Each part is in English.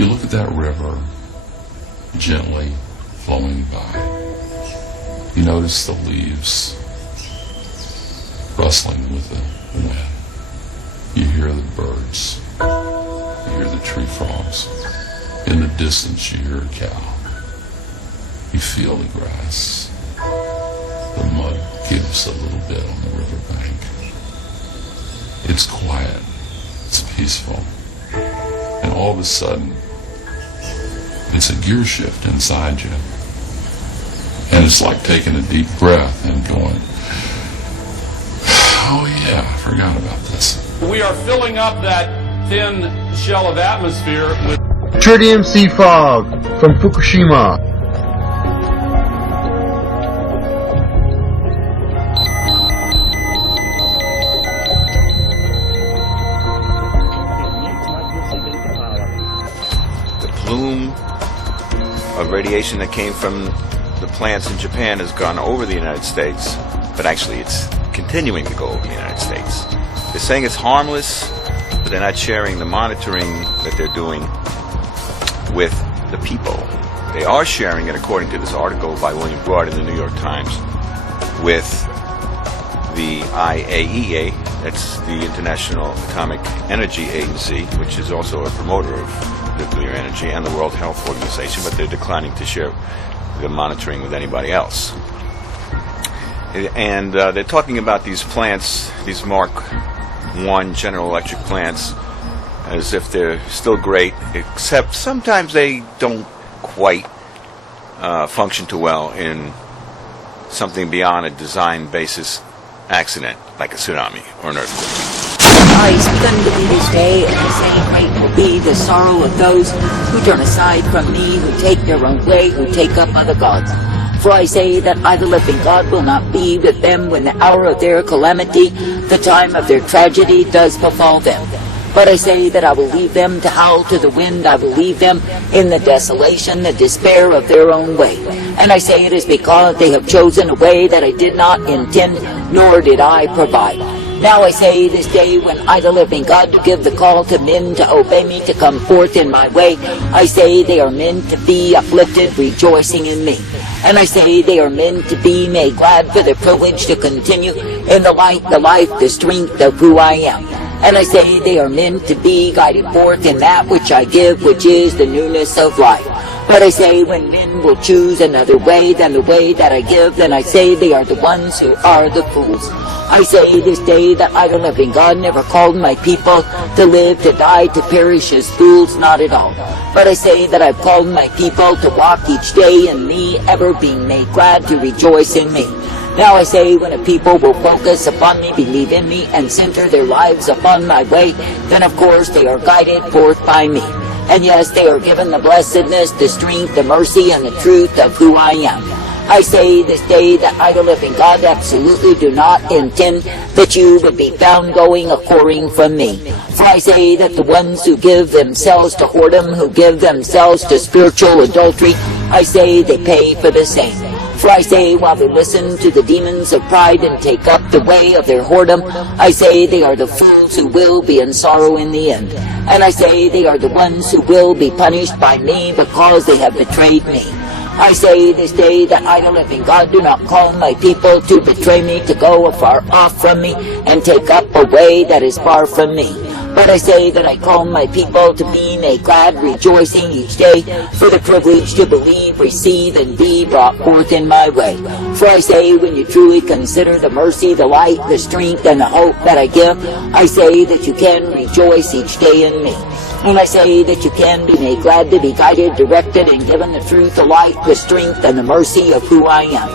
You look at that river gently flowing by. You notice the leaves rustling with the wind. You hear the birds. You hear the tree frogs. In the distance, you hear a cow. You feel the grass. The mud gives a little bit on the riverbank. It's quiet. It's peaceful. And all of a sudden, it's a gear shift inside you. And it's like taking a deep breath and going, oh yeah, I forgot about this. We are filling up that thin shell of atmosphere with tritium sea fog from Fukushima. The plume of radiation that came from the plants in Japan has gone over the United States, but actually it's continuing to go over the United States. They're saying it's harmless, but they're not sharing the monitoring that they're doing with the people. They are sharing it, according to this article by William Broad in the New York Times, with the IAEA, that's the International Atomic Energy Agency, which is also a promoter of nuclear energy, and the World Health Organization, but they're declining to share the monitoring with anybody else. And they're talking about these plants, these Mark I General Electric plants, as if they're still great, except sometimes they don't quite function too well in something beyond a design basis accident, like a tsunami or an earthquake. I speak unto thee this day, and the same fate will be the sorrow of those who turn aside from me, who take their own way, who take up other gods. For I say that I, the living God, will not be with them when the hour of their calamity, the time of their tragedy, does befall them. But I say that I will leave them to howl to the wind. I will leave them in the desolation, the despair of their own way. And I say it is because they have chosen a way that I did not intend, nor did I provide. Now I say this day, when I, the living God, do give the call to men to obey me, to come forth in my way, I say they are meant to be uplifted, rejoicing in me. And I say they are meant to be made glad for the privilege to continue in the light, the life, the strength of who I am. And I say they are meant to be guided forth in that which I give, which is the newness of life. But I say when men will choose another way than the way that I give, then I say they are the ones who are the fools. I say this day that I, the living God, never called my people to live, to die, to perish as fools, not at all. But I say that I've called my people to walk each day in me, ever being made glad, to rejoice in me. Now I say when a people will focus upon me, believe in me, and center their lives upon my way, then of course they are guided forth by me. And yes, they are given the blessedness, the strength, the mercy, and the truth of who I am. I say this day that I, the living God, absolutely do not intend that you would be found going a-whoring from me. For I say that the ones who give themselves to whoredom, who give themselves to spiritual adultery, I say they pay for the same. For I say, while they listen to the demons of pride and take up the way of their whoredom, I say they are the fools who will be in sorrow in the end. And I say they are the ones who will be punished by me because they have betrayed me. I say this day that I, the living God, do not call my people to betray me, to go afar off from me, and take up a way that is far from me. But I say that I call my people to be made glad, rejoicing each day for the privilege to believe, receive, and be brought forth in my way. For I say when you truly consider the mercy, the light, the strength, and the hope that I give, I say that you can rejoice each day in me. And I say that you can be made glad to be guided, directed, and given the truth, the light, the strength, and the mercy of who I am.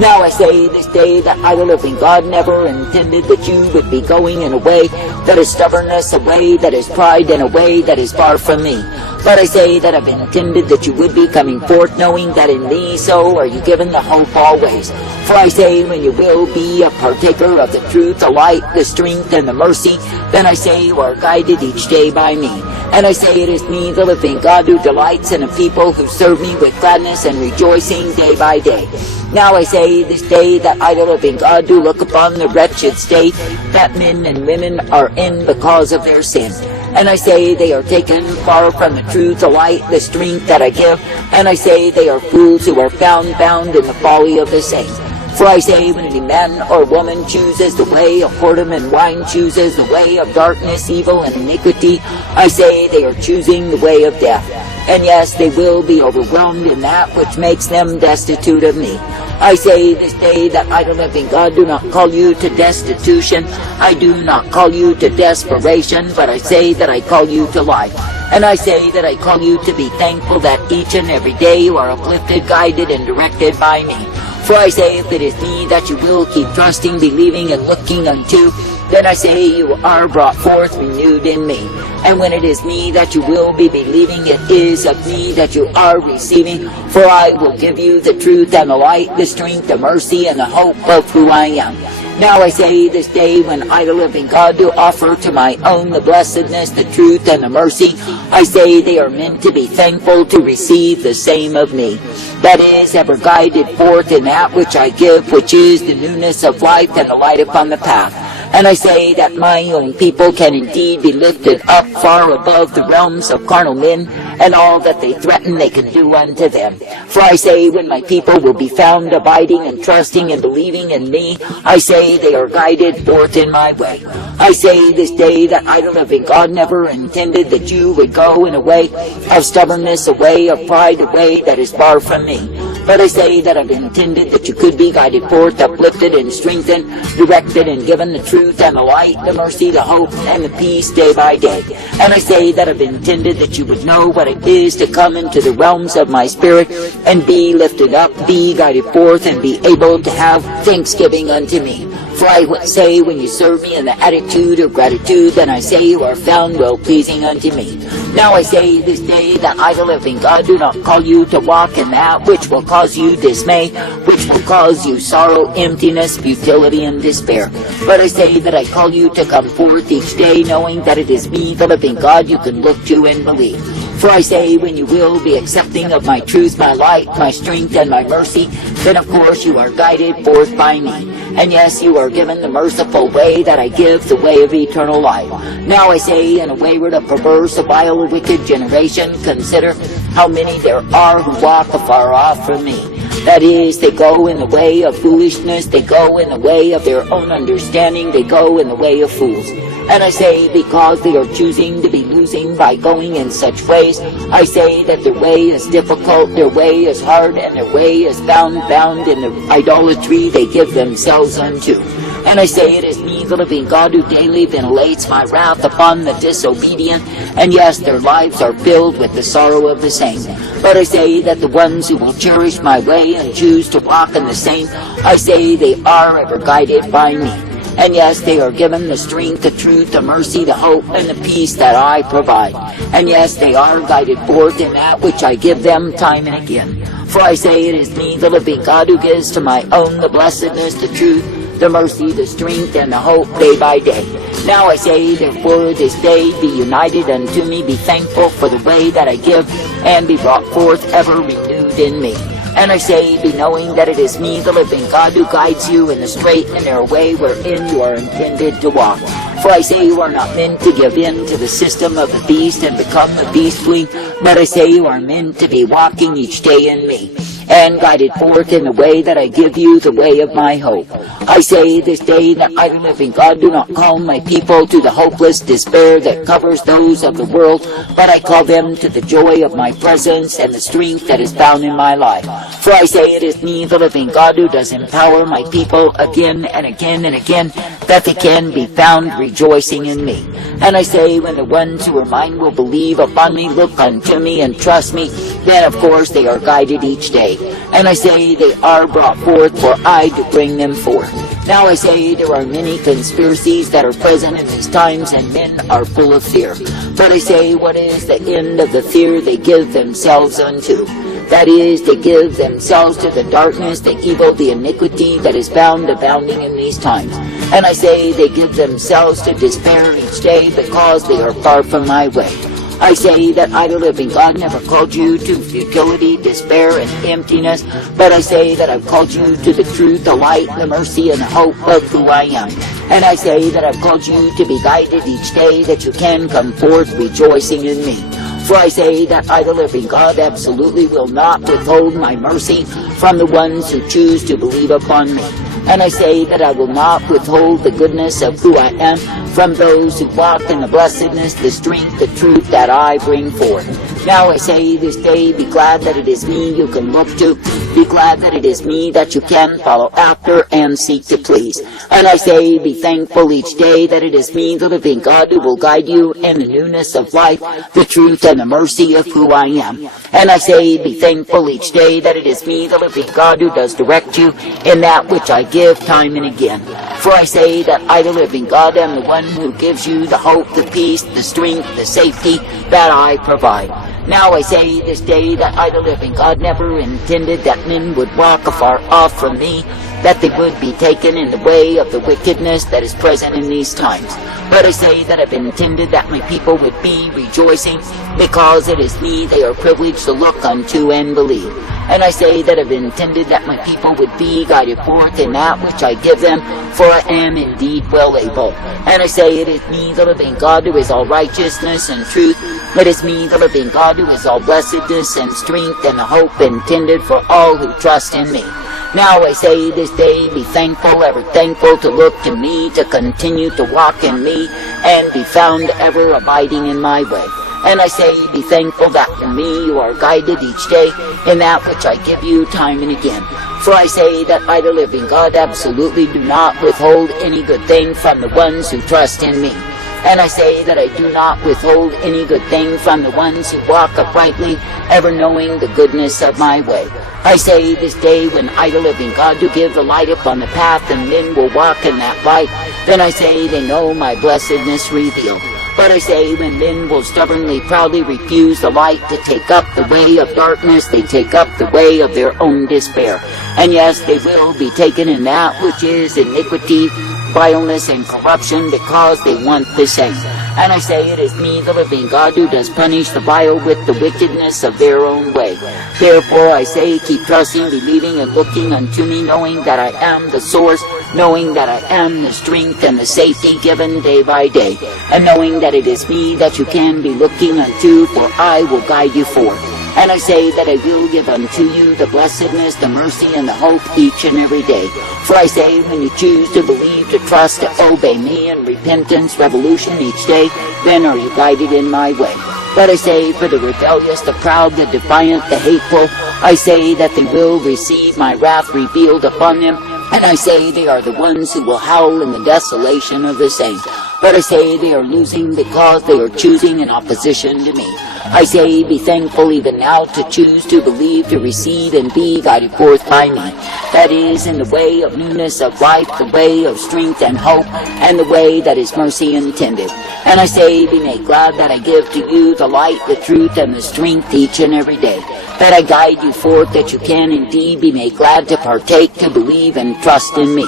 Now I say this day that I, the living God, never intended that you would be going in a way that is stubbornness, a way that is pride, and a way that is far from me. But I say that I've intended that you would be coming forth, knowing that in me so are you given the hope always. For I say when you will be a partaker of the truth, the light, the strength, and the mercy, then I say you are guided each day by me. And I say it is me, the living God, who delights in a people who serve me with gladness and rejoicing day by day. Now I say this day that I, the living God, do look upon the wretched state that men and women are in because of their sin. And I say they are taken far from the truth, the light, the strength that I give. And I say they are fools who are bound in the folly of the same. For I say, when any man or woman chooses the way of whoredom and wine, chooses the way of darkness, evil, and iniquity, I say they are choosing the way of death. And yes, they will be overwhelmed in that which makes them destitute of me. I say this day that I, the living God, do not call you to destitution. I do not call you to desperation, but I say that I call you to life. And I say that I call you to be thankful that each and every day you are uplifted, guided, and directed by me. For I say, if it is me that you will keep trusting, believing, and looking unto, then I say you are brought forth renewed in me. And when it is me that you will be believing, it is of me that you are receiving. For I will give you the truth and the light, the strength, the mercy, and the hope of who I am. Now I say this day, when I, the living God, do offer to my own the blessedness, the truth, and the mercy, I say they are meant to be thankful to receive the same of me. That is, ever guided forth in that which I give, which is the newness of life and the light upon the path. And I say that my own people can indeed be lifted up far above the realms of carnal men, and all that they threaten they can do unto them. For I say, when my people will be found abiding and trusting and believing in me, I say they are guided forth in my way. I say this day that I, the living God, never intended that you would go in a way of stubbornness, a way of pride, a way that is far from me. But I say that I've intended that you could be guided forth, uplifted and strengthened, directed and given the truth and the light, the mercy, the hope, and the peace day by day. And I say that I've intended that you would know what it is to come into the realms of my spirit and be lifted up, be guided forth, and be able to have thanksgiving unto me. For I would say, when you serve me in the attitude of gratitude, then I say you are found well-pleasing unto me. Now I say this day that I, the living God, do not call you to walk in that which will cause you dismay, which will cause you sorrow, emptiness, futility, and despair. But I say that I call you to come forth each day, knowing that it is me, the living God, you can look to and believe. For I say, when you will be accepting of my truth, my light, my strength, and my mercy, then of course you are guided forth by me. And yes, you are given the merciful way that I give, the way of eternal life. Now I say, in a wayward, a perverse, a vile, a wicked generation, consider how many there are who walk afar off from me. That is, they go in the way of foolishness, they go in the way of their own understanding, they go in the way of fools. And I say, because they are choosing to be losing by going in such ways, I say that their way is difficult, their way is hard, and their way is bound in the idolatry they give themselves unto. And I say, it is me, the living God, who daily ventilates my wrath upon the disobedient, and yes, their lives are filled with the sorrow of the same. But I say that the ones who will cherish my way and choose to walk in the same, I say they are ever guided by me. And yes, they are given the strength, the truth, the mercy, the hope, and the peace that I provide. And yes, they are guided forth in that which I give them time and again. For I say, it is me, the living God, who gives to my own the blessedness, the truth, the mercy, the strength, and the hope day by day. Now I say, therefore, this day be united unto me, be thankful for the way that I give, and be brought forth ever renewed in me. And I say, be knowing that it is me, the living God, who guides you in the straight and narrow way wherein you are intended to walk. For I say, you are not meant to give in to the system of the beast and become the beastly, but I say you are meant to be walking each day in me, and guided forth in the way that I give you, the way of my hope. I say this day that I, the living God, do not call my people to the hopeless despair that covers those of the world, but I call them to the joy of my presence and the strength that is found in my life. For I say, it is me, the living God, who does empower my people again and again and again, that they can be found rejoicing in me. And I say, when the ones who are mine will believe upon me, look unto me, and trust me, then of course they are guided each day. And I say, they are brought forth for I to bring them forth. Now I say, there are many conspiracies that are present in these times, and men are full of fear. But I say, what is the end of the fear they give themselves unto? That is, they give themselves to the darkness, the evil, the iniquity that is found abounding in these times. And I say, they give themselves to despair each day because they are far from my way. I say that I, the living God, never called you to futility, despair, and emptiness, but I say that I've called you to the truth, the light, the mercy, and the hope of who I am. And I say that I've called you to be guided each day, that you can come forth rejoicing in me. For I say that I, the living God, absolutely will not withhold my mercy from the ones who choose to believe upon me. And I say that I will not withhold the goodness of who I am from those who walk in the blessedness, the strength, the truth that I bring forth. Now I say this day, be glad that it is me you can look to. Be glad that it is me that you can follow after and seek to please. And I say, be thankful each day that it is me, the living God, who will guide you in the newness of life, the truth and the mercy of who I am. And I say, be thankful each day that it is me, the living God, who does direct you in that which I give time and again. For I say that I, the living God, am the one who gives you the hope, the peace, the strength, the safety that I provide. Now I say this day that I, the living God, never intended that men would walk afar off from me, that they would be taken in the way of the wickedness that is present in these times. But I say that I've intended that my people would be rejoicing, because it is me they are privileged to look unto and believe. And I say that I've intended that my people would be guided forth in that which I give them, for I am indeed well able. And I say it is me, the living God, who is all righteousness and truth. It is me, the living God, who is all blessedness and strength and the hope intended for all who trust in me. Now I say this day, be thankful, ever thankful to look to me, to continue to walk in me, and be found ever abiding in my way. And I say, be thankful that in me you are guided each day in that which I give you time and again. For I say that I, the living God, absolutely do not withhold any good thing from the ones who trust in me. And I say that I do not withhold any good thing from the ones who walk uprightly, ever knowing the goodness of my way. I say this day, when I, the living God, do give the light upon the path, and men will walk in that light, then I say they know my blessedness revealed. But I say, when men will stubbornly, proudly refuse the light to take up the way of darkness, they take up the way of their own despair. And yes, they will be taken in that which is iniquity, vileness, and corruption, because they want the same. And I say it is me, the living God, who does punish the vile with the wickedness of their own way. Therefore I say, keep trusting, believing, and looking unto me, knowing that I am the source, knowing that I am the strength and the safety given day by day, and knowing that it is me that you can be looking unto, for I will guide you forth. And I say that I will give unto you the blessedness, the mercy, and the hope each and every day. For I say, when you choose to believe, to trust, to obey me in repentance, revolution each day, then are you guided in my way. But I say, for the rebellious, the proud, the defiant, the hateful, I say that they will receive my wrath revealed upon them. And I say they are the ones who will howl in the desolation of the same. But I say they are losing because they are choosing in opposition to me. I say, be thankful even now to choose to believe, to receive, and be guided forth by me. That is, in the way of newness of life, the way of strength and hope, and the way that is mercy intended. And I say, be made glad that I give to you the light, the truth, and the strength each and every day. That I guide you forth, that you can indeed be made glad to partake, to believe, and trust in me.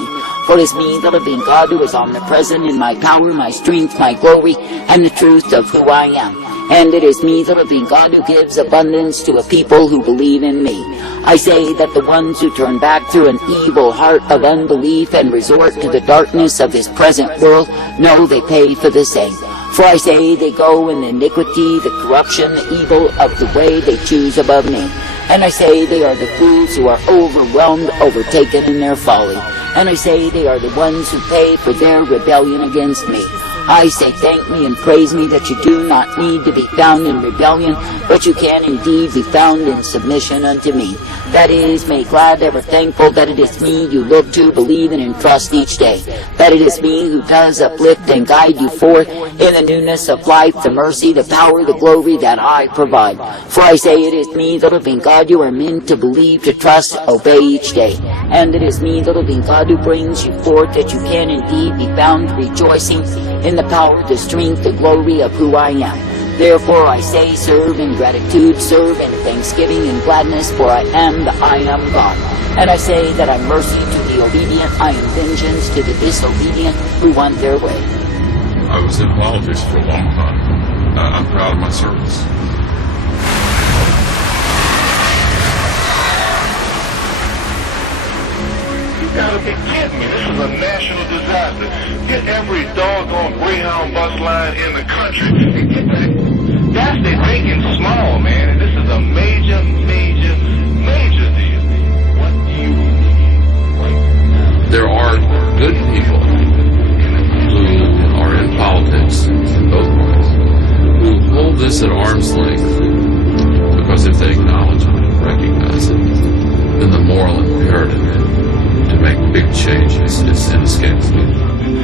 For it is me, the living God, who is omnipresent in my power, my strength, my glory, and the truth of who I am. And it is me, the living God, who gives abundance to a people who believe in me. I say that the ones who turn back through an evil heart of unbelief and resort to the darkness of this present world know they pay for the same. For I say they go in the iniquity, the corruption, the evil of the way they choose above me. And I say they are the fools who are overwhelmed, overtaken in their folly. And I say they are the ones who pay for their rebellion against me. I say thank me and praise me that you do not need to be found in rebellion, but you can indeed be found in submission unto me. That is, make glad, ever thankful that it is me you look to, believe in, and trust each day. That it is me who does uplift and guide you forth in the newness of life, the mercy, the power, the glory that I provide. For I say it is me, the living God, you are meant to believe, to trust, obey each day. And it is me, the living God, who brings you forth that you can indeed be found rejoicing in the power, the strength, the glory of who I am. Therefore I say, serve in gratitude, serve in thanksgiving and gladness, for I am the I am God. And I say that I'm mercy to the obedient, I am vengeance to the disobedient who want their way. I was in politics for a long time. I'm proud of my service. gotta be kidding me. This is a national disaster. Get every doggone Greyhound bus line in the country and get that. That's they thinking small, man, and this is a major, major, major deal. What do you need right now? There are good people who are in politics in both parties who hold this at arm's length because if they acknowledge it and recognize it, then the moral imperative to make big changes is inescapable.